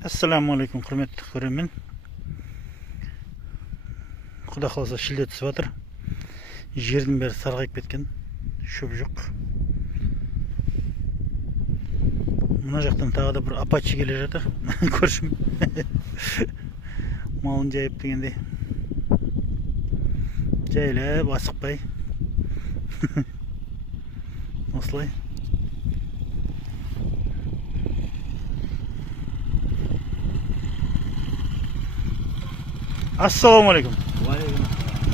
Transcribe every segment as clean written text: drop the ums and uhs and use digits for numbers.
Assalamu alaikum, құрметті көрермен. Құда қаласа шілде түсіп жатыр. Жердің бәрі сарғайып кеткен. Шөп жоқ. Мына жақтан тағы да бір апачи келе жатыр. Көршім. Малын жайып дегендей. Жайлап, асықпай. Осылай. Assalamu alaikum.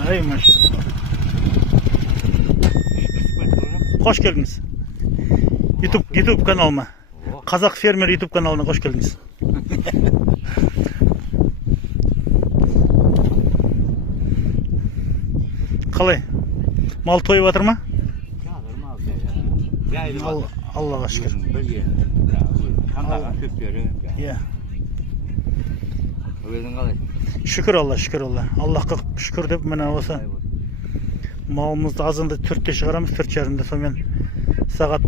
Aleykum maşallah. Hoş geldiniz. YouTube kanalıma. Kazak Fermer YouTube kanalına hoş geldiniz. Қалай? Mal toyып жатыр ма? Аллаға шүкір. Иә. Şükür Allah, şükür Allah. Allah'a şükür deyip mene olsa malımızды азанда 4-те шығарамыз, 4:30-да, сонымен сағат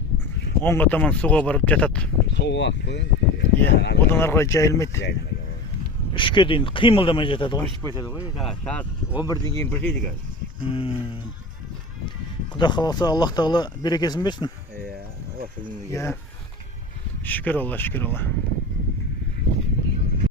10-ға таман суға барып жатады. Суға қой. Иә, одан ары қарай жайылмайды. 3-ке дейін қимылдамай жатады ғой. 3 кетеді ғой, сағат 11-ден кейін бір жейді қазір. Құда қаласа Аллах тағала берекесін берсін. Иә, осы күнге. Иә. Şükür Allah, şükür Allah.